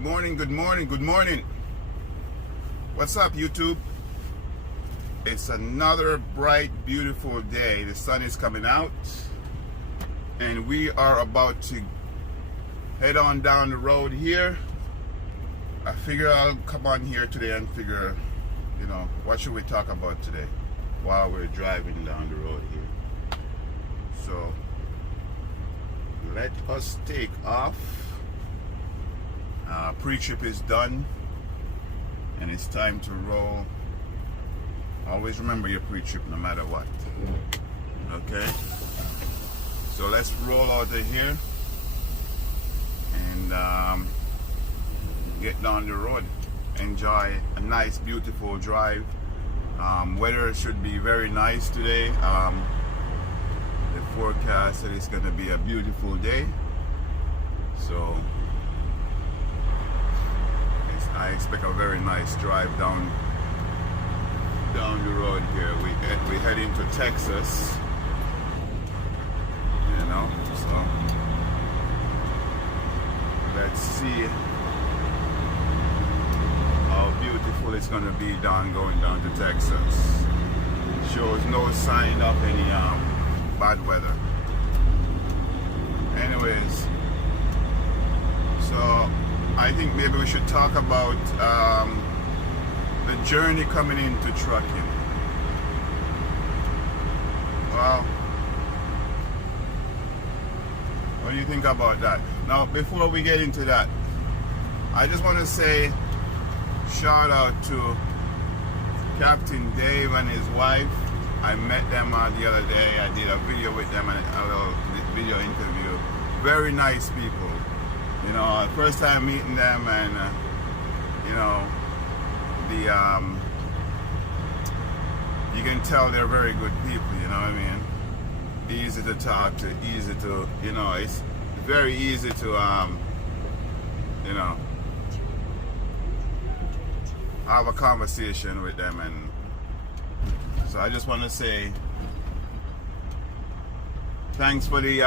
morning, good morning, good morning. What's up, YouTube? It's another bright, beautiful day. The sun is coming out, and we are about to head on down the road here. I figure I'll come on here today and figure, what should we talk about today while we're driving down the road here. So, let us take off. Pre-trip is done and it's time to roll. Always remember your pre-trip no matter what. Okay, so let's roll out of here and get down the road. Enjoy a nice beautiful drive. Weather should be very nice today. The forecast said it's going to be a beautiful day, so I expect a very nice drive down the road here. We head into Texas, so let's see how beautiful it's going to be going down to Texas. Shows no sign of any bad weather. Anyways, so I think maybe we should talk about the journey coming into trucking. Well, what do you think about that? Now, before we get into that, I just want to say shout out to Captain Dave and his wife. I met them the other day. I did a video with them, and a little video interview. Very nice people. First time meeting them, and you can tell they're very good people. You know what I mean? Easy to talk to, easy to, it's very easy to have a conversation with them. And so I just want to say thanks for the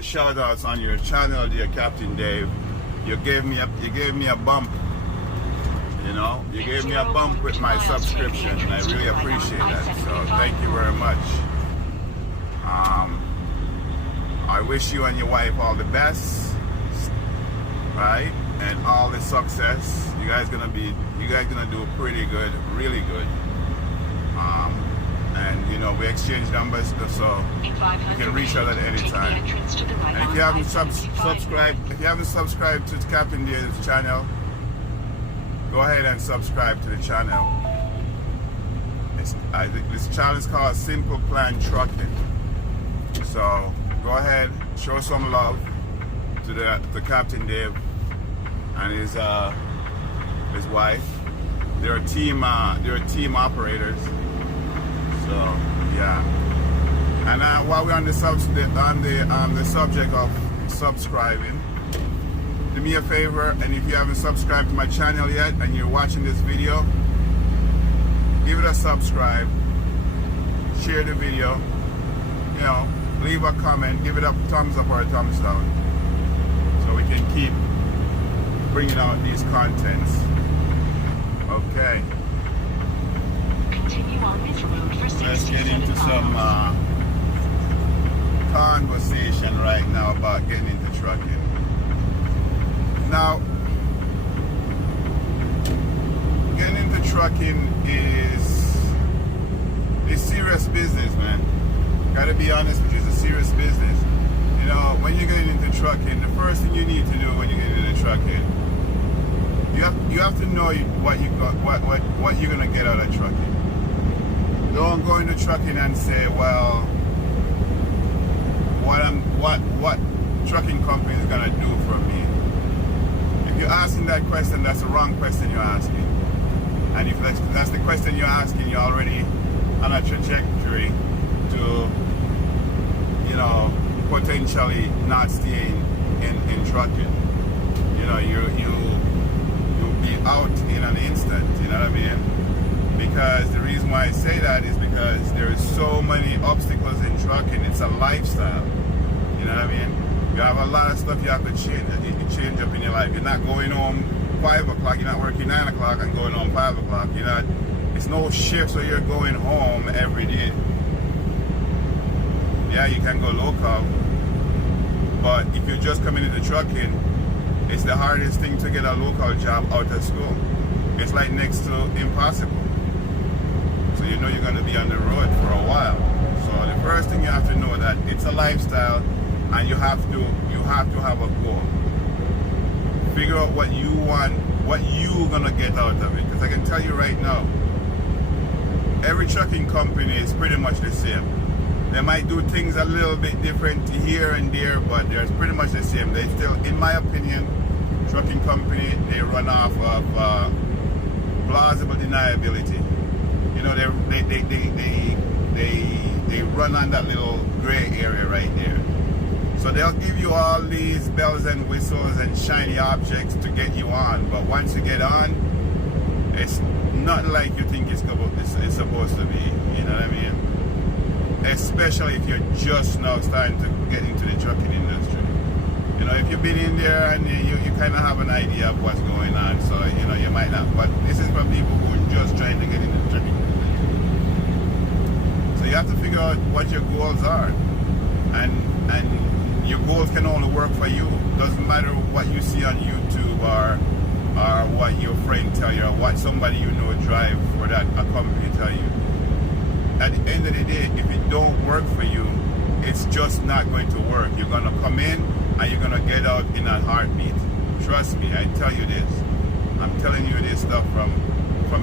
shout outs on your channel, dear Captain Dave. You gave me a bump. You gave me a bump with my subscription, and I really appreciate that. So thank you very much. I wish you and your wife all the best, right? And all the success. You guys gonna do pretty good, really good. And we exchange numbers, so you can reach out at any time. And if you haven't subscribed to Captain Dave's channel, go ahead and subscribe to the channel. I think this channel is called Simple Plan Trucking. So go ahead, show some love to Captain Dave and his wife. They're team operators. So yeah, and while we're on the subject of subscribing, do me a favor, and if you haven't subscribed to my channel yet and you're watching this video, give it a subscribe, share the video, leave a comment, give it a thumbs up or a thumbs down, so we can keep bringing out these contents. Okay. Continue on this road for 67 Let's get into some conversation right now about getting into trucking. Now, getting into trucking is serious business, man. Gotta be honest with you, it's a serious business. When you're getting into trucking, the first thing you need to do when you get into trucking, you have to know what you're gonna get out of trucking. Don't go into trucking and say, well, what trucking company is gonna do for me? If you're asking that question, that's the wrong question you're asking. And if that's the question you're asking, you're already on a trajectory to, potentially not staying in trucking. You'll be out in an instant. You know what I mean? Because the reason why I say that is because there is so many obstacles in trucking. It's a lifestyle. You know what I mean? You have a lot of stuff you have to change up in your life. You're not going home 5 o'clock, you're not working 9 o'clock and going home 5 o'clock. You're not, it's no shift, so you're going home every day. Yeah, you can go local, but if you're just coming into trucking, it's the hardest thing to get a local job out of school. It's like next to impossible. So you know you're going to be on the road for a while. So the first thing you have to know that it's a lifestyle, and you have to have a goal. Figure out what you want, what you're going to get out of it. Because I can tell you right now, every trucking company is pretty much the same. They might do things a little bit different here and there, but they're pretty much the same. They still, in my opinion, trucking company, they run off of plausible deniability. You know, they run on that little gray area right there. So they'll give you all these bells and whistles and shiny objects to get you on, but once you get on, it's not like you think it's supposed to be. You know what I mean? Especially if you're just now starting to get into the trucking industry. You know, if you've been in there and you kind of have an idea of what's going on, so you know you might not. But this is for people who are just trying to get into the trucking industry. So you have to figure out what your goals are, and your goals can only work for you. Doesn't matter what you see on YouTube or what your friend tell you or what somebody you know drive for that a company tell you. At the end of the day, if it don't work for you, it's just not going to work. You're gonna come in and you're gonna get out in a heartbeat. Trust me, I tell you this. I'm telling you this stuff from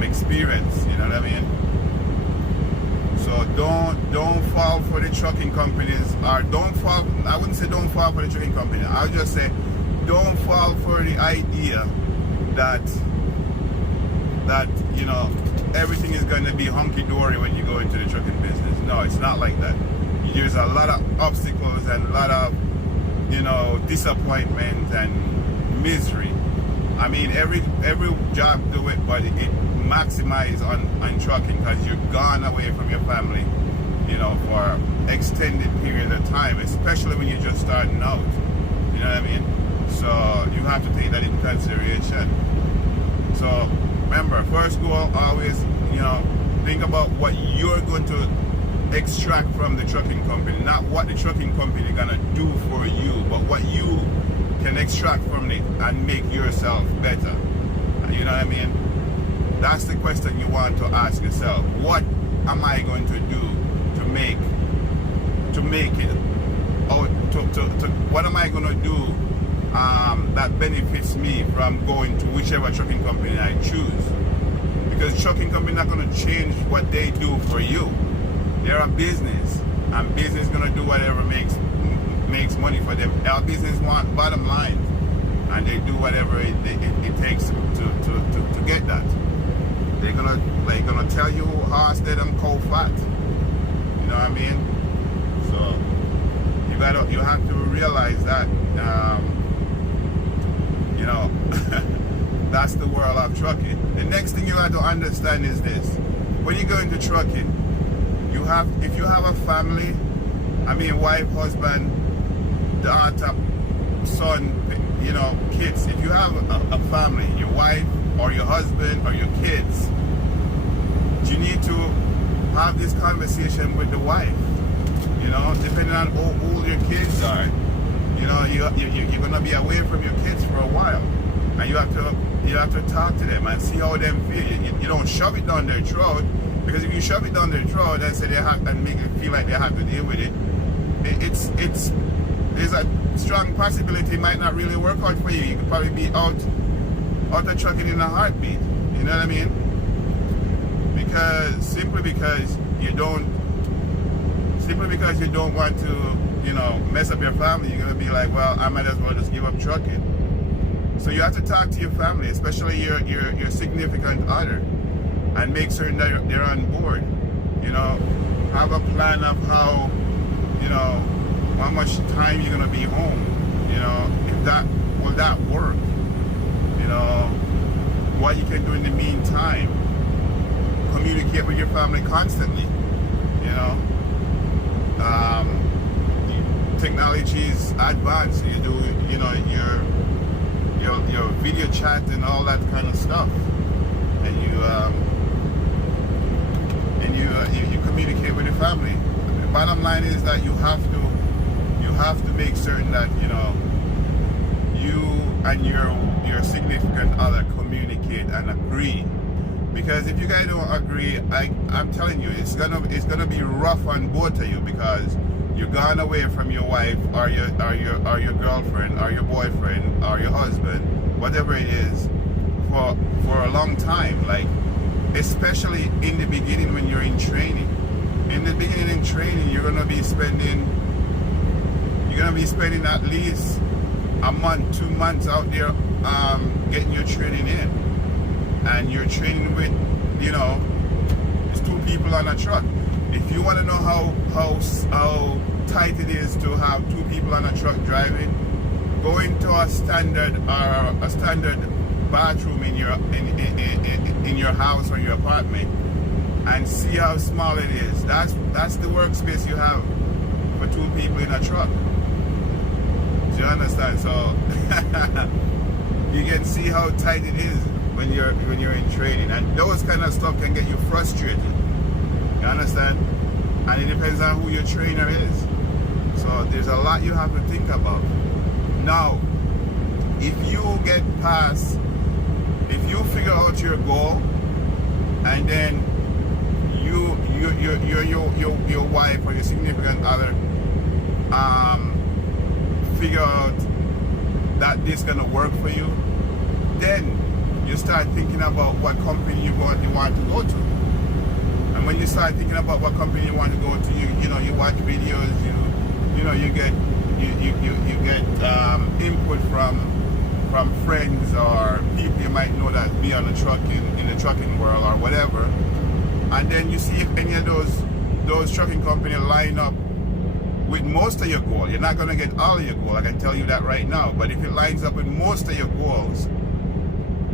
experience. You know what I mean? So don't fall for the trucking companies, or don't fall. I wouldn't say don't fall for the trucking company. I'll just say don't fall for the idea that you know everything is going to be hunky-dory when you go into the trucking business. No, it's not like that. There's a lot of obstacles and a lot of, you know, disappointment and misery. I mean, every job do it, but it maximize on trucking, because you're gone away from your family, you know, for extended period of time, especially when you're just starting out. You know what I mean? So you have to take that into consideration. So remember, first goal, always, you know, think about what you're going to extract from the trucking company, not what the trucking company is gonna do for you, but what you can extract from it and make yourself better. You know what I mean? That's the question you want to ask yourself. What am I going to do to make it, or what am I going to do that benefits me from going to whichever trucking company I choose? Because trucking company not going to change what they do for you. They're a business, and business is going to do whatever makes money for them. Our business want bottom line, and they do whatever it takes to get that. They're gonna tell you horse dead and cow fat. You know what I mean? So you have to realize that you know that's the world of trucking. The next thing you have to understand is this: when you go into trucking, if you have a family, I mean wife, husband, daughter, son, you know, kids. If you have a family, your wife or your husband or your kids, you need to have this conversation with the wife. You know, depending on how old your kids are, you know, you're gonna be away from your kids for a while, and you have to talk to them and see how them feel. You don't shove it down their throat, because if you shove it down their throat and say and make it feel like they have to deal with it, there's a strong possibility it might not really work out for you. You could probably be out of trucking in a heartbeat. You know what I mean? Simply because you don't want to, you know, mess up your family, you're gonna be like, well, I might as well just give up trucking. So you have to talk to your family, especially your significant other, and make certain that they're on board. You know, have a plan of how, you know, how much time you're gonna be home. You know, will that work? You know, what you can do in the meantime. Communicate with your family constantly. You know, technology's advanced. You do, you know, your video chat and all that kind of stuff, and you communicate with your family. The bottom line is that you have to make certain that, you know, you and your significant other communicate and agree. Because if you guys don't agree, I'm telling you, it's gonna be rough on both of you, because you're gone away from your wife or your girlfriend or your boyfriend or your husband, whatever it is, for a long time. Like, especially in the beginning when you're in training. In the beginning in training, you're gonna be spending at least a month, 2 months out there getting your training in. And you're training with, you know, it's 2 people on a truck. If you want to know how tight it is to have 2 people on a truck driving, go into a standard bathroom in your house or your apartment and see how small it is. That's the workspace you have for 2 people in a truck. Do you understand? So you can see how tight it is when you're in training, and those kind of stuff can get you frustrated. You understand? And it depends on who your trainer is. So there's a lot you have to think about. Now, if you figure out your goal, and then your wife or your significant other figure out that this gonna work for you, then you start thinking about what company you want to go to. And when you start thinking about what company you want to go to, you know, you watch videos, you get input from friends or people you might know that be on the truck in the trucking world or whatever, and then you see if any of those trucking companies line up with most of your goal. You're not going to get all of your goal, I can tell you that right now, but if it lines up with most of your goals,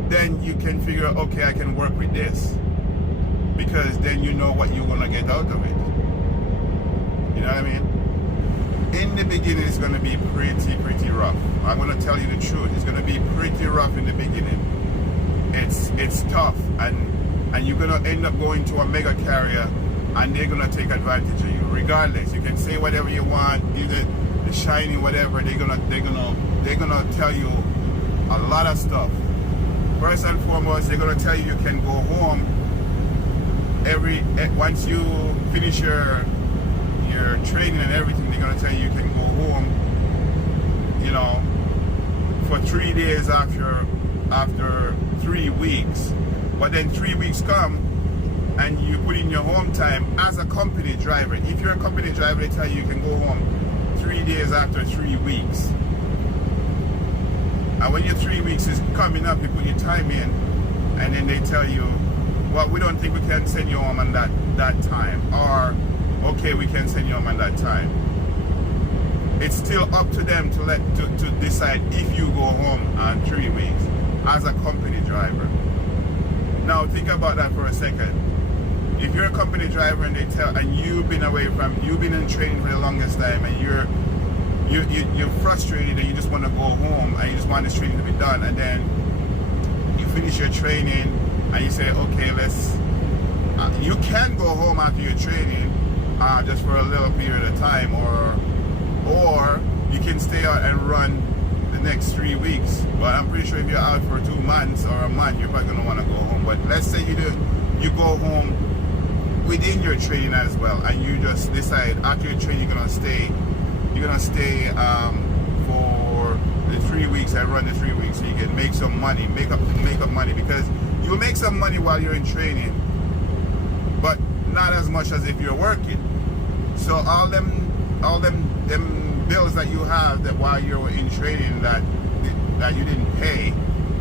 then you can figure, okay, I can work with this, because then you know what you're going to get out of it. You know what I mean? In the beginning, it's going to be pretty rough. I'm going to tell you the truth. It's going to be pretty rough in the beginning. It's tough, and you're going to end up going to a mega carrier, and they're going to take advantage of you. Regardless, you can say whatever you want, do the shiny whatever. They're gonna tell you a lot of stuff. First and foremost, they're gonna tell you can go home once you finish your training and everything. They're gonna tell you can go home, you know, for 3 days after 3 weeks. But then 3 weeks come, and you put in your home time as a company driver. If you're a company driver, they tell you can go home 3 days after 3 weeks. And when your 3 weeks is coming up, you put your time in, and then they tell you, well, we don't think we can send you home on that time. Or, okay, we can send you home on that time. It's still up to them to decide if you go home on 3 weeks as a company driver. Now think about that for a second. If you're a company driver and you've been in training for the longest time, and you're frustrated and you just want to go home and you just want this training to be done, and then you finish your training and you say, okay, you can go home after your training just for a little period of time, or you can stay out and run the next 3 weeks. But I'm pretty sure if you're out for 2 months or a month, you're probably gonna want to go home. But let's say you go home within your training as well, and you just decide after your training you're gonna stay for the 3 weeks and run the 3 weeks, so you can make some money, make up money, because you'll make some money while you're in training, but not as much as if you're working. So all them bills that you have that while you're in training that you didn't pay,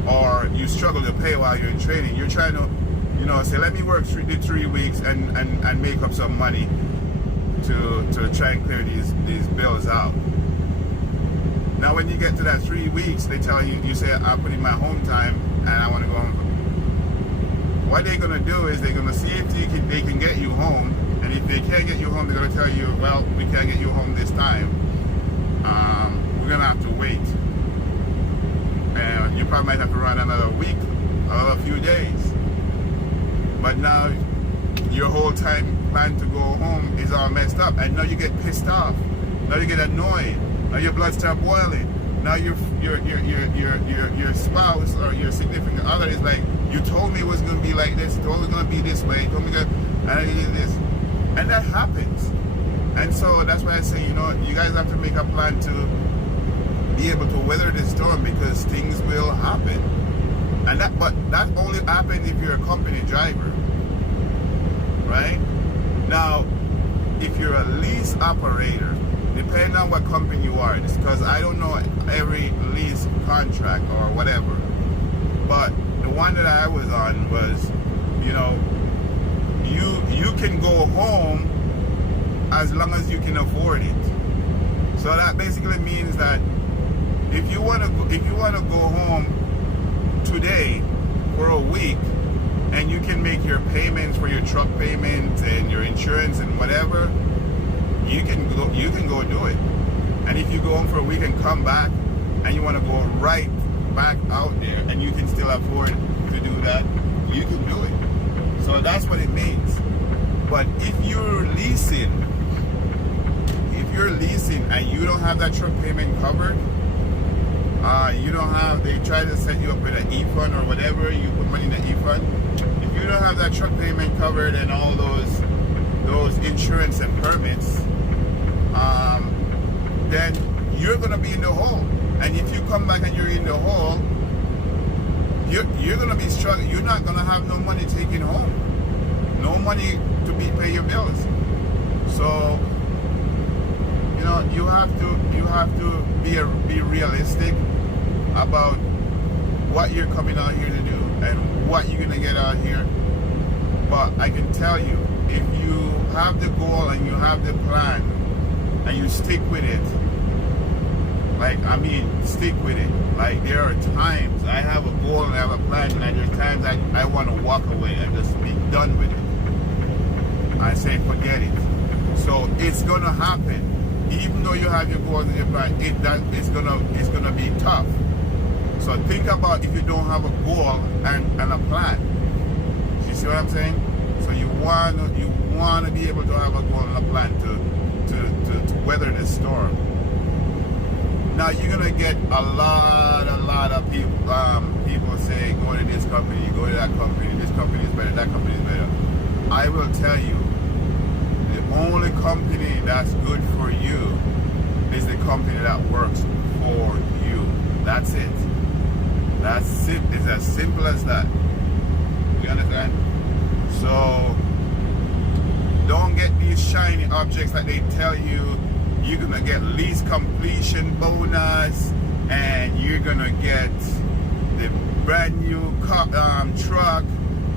or you struggle to pay while you're in training, you're trying to, you know, say, let me work the 3 weeks and make up some money to try and clear these bills out. Now when you get to that 3 weeks, they tell you say, I put in my home time and I want to go home. What they're going to do is they're going to see if they can get you home, and if they can't get you home, they're going to tell you, well, we can't get you home this time. now your whole time plan to go home is all messed up, and now you get pissed off. Now you get annoyed. Now your blood start boiling. Now your spouse or your significant other is like, you told me it was going to be like this. You told me it was going to be this way. You told me and I did this, and that happens. And so that's why I say, you know, you guys have to make a plan to be able to weather the storm, because things will happen. And that only happens if you're a company driver, right? Now, if you're a lease operator, depending on what company you are, because I don't know every lease contract or whatever, but the one that I was on was, you know, you can go home as long as you can afford it. So that basically means that if you want to go home today for a week, and you can make your payments for your truck payment and your insurance and whatever, you can go do it. And if you go home for a week and come back and you want to go right back out there and you can still afford to do that, you can do it. So that's what it means. But if you're leasing and you don't have that truck payment covered, they try to set you up with an e-fund or whatever, you put money in the e-fund. If you don't have that truck payment covered and all those insurance and permits, then you're gonna be in the hole. And if you come back and you're in the hole, you're gonna be struggling. You're not gonna have no money taken home, no money to pay your bills. So, you know, you have to be realistic about what you're coming out here to do and what you're gonna get out here. But I can tell you, if you have the goal and you have the plan and you stick with it, stick with it. Like, there are times I have a goal and I have a plan, and there's times I want to walk away and just be done with it. I say forget it. So it's gonna happen. Even though you have your goals and your plan, it's gonna be tough. So think about if you don't have a goal and a plan. You see what I'm saying? So you wanna be able to have a goal and a plan to weather the storm. Now you're gonna get a lot of people say, go to this company, go to that company, this company is better, that company is better. I will tell you, the only company that's good for you is the company that works for you. That's it. It's as simple as that. You understand? So don't get these shiny objects that they tell you you're gonna get lease completion bonus and you're gonna get the brand new truck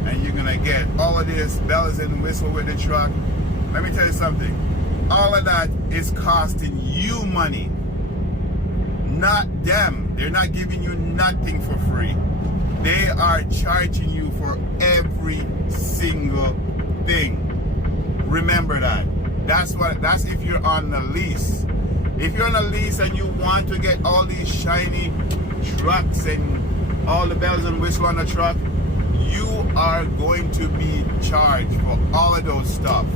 and you're gonna get all of this bells and whistles with the truck. Let me tell you something. All of that is costing you money, not them. They're not giving you nothing for free. They are charging you for every single thing. Remember that. That's if you're on a lease. If you're on a lease and you want to get all these shiny trucks and all the bells and whistles on the truck, you are going to be charged for all of those stuff.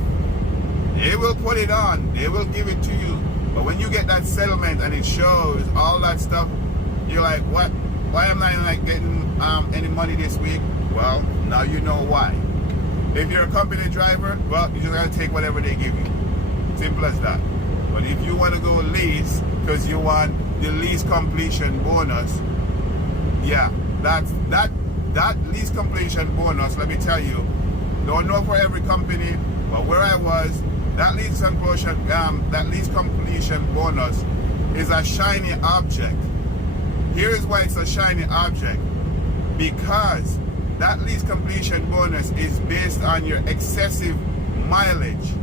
They will put it on. They will give it to you. But when you get that settlement and it shows all that stuff, you're like, what? Why am I not getting any money this week? Well, now you know why. If you're a company driver, well, you just gotta take whatever they give you. Simple as that. But if you want to go lease because you want the lease completion bonus, yeah, that lease completion bonus, let me tell you, don't know for every company, but where I was, that lease completion bonus is a shiny object. Here is why it's a shiny object. Because that lease completion bonus is based on your excessive mileage.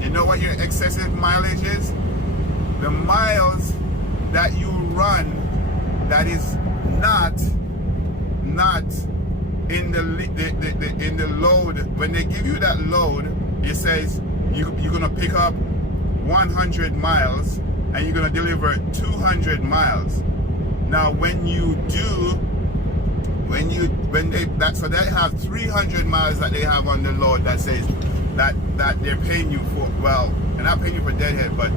You know what your excessive mileage is? The miles that you run that is not in the load. When they give you that load, it says you're gonna pick up 100 miles and you're gonna deliver 200 miles. Now when you so they have 300 miles that they have on the load that says that they're paying you for. Well, they're not paying you for deadhead, but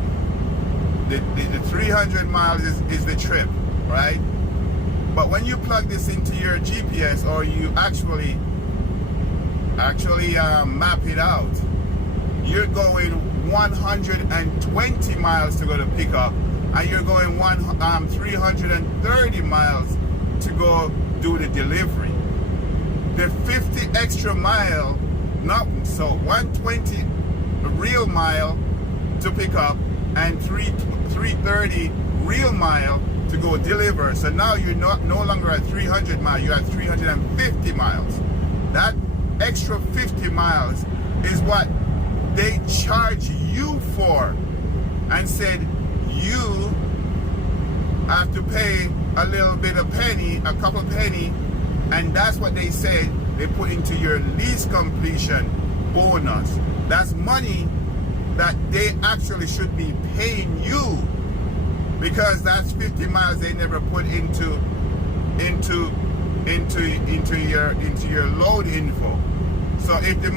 the 300 miles is the trip, right? But when you plug this into your GPS, or you actually map it out, you're going 120 miles to go to pickup, and you're going 330 miles to go do the delivery. The 50 extra mile, 120 real mile to pick up, and 330 real mile to go deliver. So now you're no longer at 300 miles, you're at 350 miles. That extra 50 miles is what they charge you for, and said you have to pay a little bit of penny, a couple penny, and that's what they said they put into your lease completion bonus. That's money that they actually should be paying you, because that's 50 miles they never put into your load info. So if the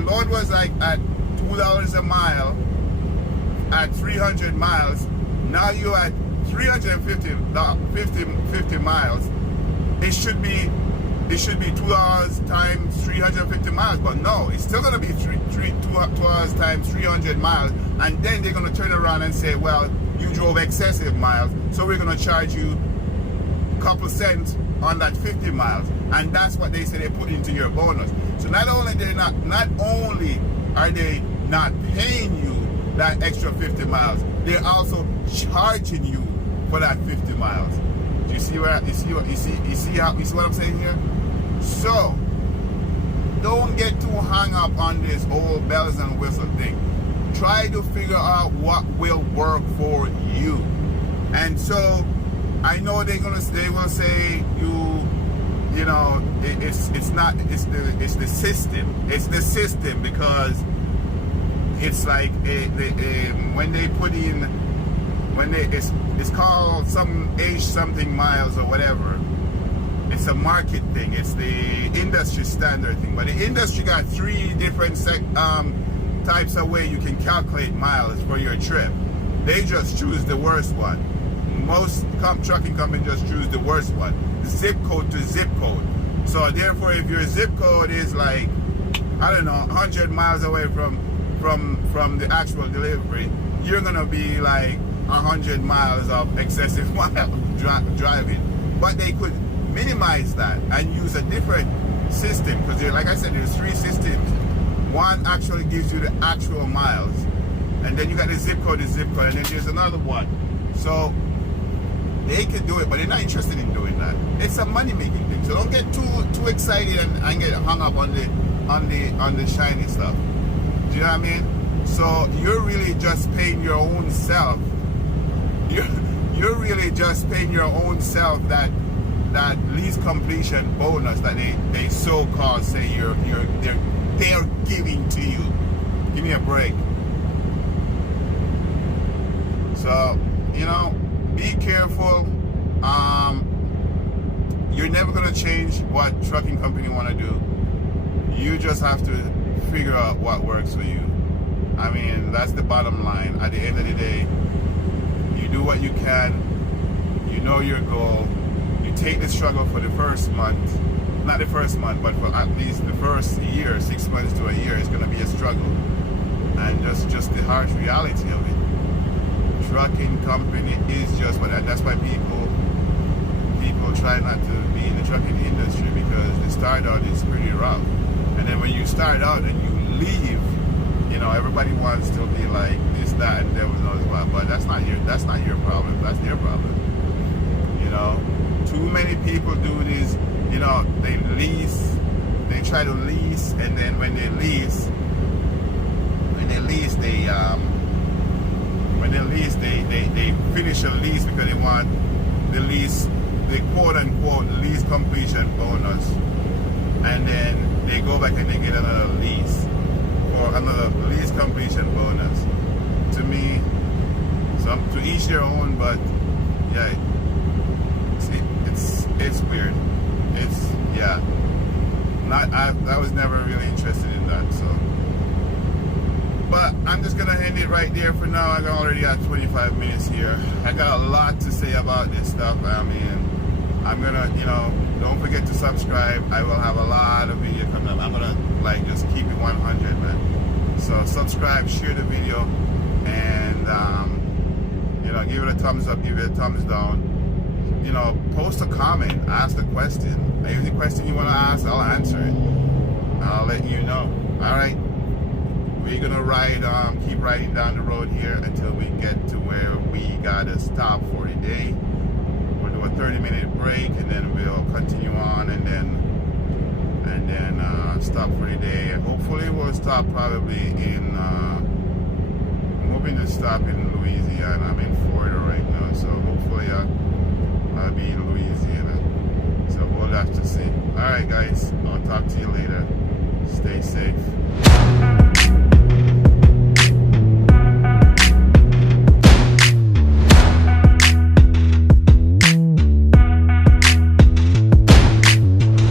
load was like at $2 a mile at 300 miles, now you're at 350 miles. It should be $2 times 350 miles, but no, it's still going to be $2 times 300 miles, and then they're going to turn around and say, well, you drove excessive miles, so we're going to charge you a couple cents on that 50 miles, and that's what they say they put into your bonus. So not only are they not paying you that extra 50 miles, they're also charging you for that 50 miles. Do you see what you see what I'm saying here? So don't get too hung up on this old bells and whistles thing. Try to figure out what will work for you. And so I know they will say you know it's the system. It's the system, because it's like when they put in it's called some age something miles or whatever. It's a market thing. It's the industry standard thing. But the industry got 3 different types of way you can calculate miles for your trip. They just choose the worst one. Most trucking companies just choose the worst one. Zip code to zip code. So therefore, if your zip code is like, I don't know, 100 miles away from the actual delivery, you're gonna be like 100 miles of excessive mile driving. But they could minimize that and use a different system, because like I said, there's 3 systems. One actually gives you the actual miles, and then you got the zip code, and then there's another one. So they can do it, but they're not interested in doing that. It's a money making thing. So don't get too excited and get hung up on the shiny stuff. Do you know what I mean? So you're really just paying your own self. You're really just paying your own self that lease completion bonus that they so-called say they're giving to you. Give me a break. So, you know, be careful. You're never gonna change what trucking company want to do. You just have to figure out what works for you. I mean, that's the bottom line. At the end of the day, you do what you can. You know your goal. You take the struggle for the first month. Not the first month, but for at least the first year, 6 months to a year, it's gonna be a struggle. And just the harsh reality of it. Trucking company is just what that. That's why people try not to be in the trucking industry, because the start out is pretty rough. And then when you start out and you leave, you know, everybody wants to be like this, that, and devil knows what. But that's not your problem. That's their problem. You know, too many people do this. You know, they try to lease, and then when they lease, they finish a lease because they want the lease, the quote-unquote lease completion bonus, and then they go back and they get another lease or another lease completion bonus. To me, to each their own, but yeah, see, it's weird. It's yeah, I was never really interested in that. So, but I'm just gonna end it right there for now. I already got 25 minutes here. I got a lot to say about this stuff. I mean, I'm gonna, don't forget to subscribe. I will have a lot of video coming up. I'm gonna like just keep it 100, man. So subscribe, share the video, and give it a thumbs up, give it a thumbs down. Post a comment, ask a question. Any question you want to ask, I'll answer it. I'll let you know. All right, we're gonna ride, keep riding down the road here until we get to where we gotta stop for the day. We'll do a 30-minute break, and then we'll continue on, and then stop for the day. Hopefully, we'll stop probably in. I'm hoping to stop in Louisiana. I'm in Florida right now, so hopefully I'll be in Louisiana. So we'll have to see. All right, guys. I'll talk to you later. Stay safe.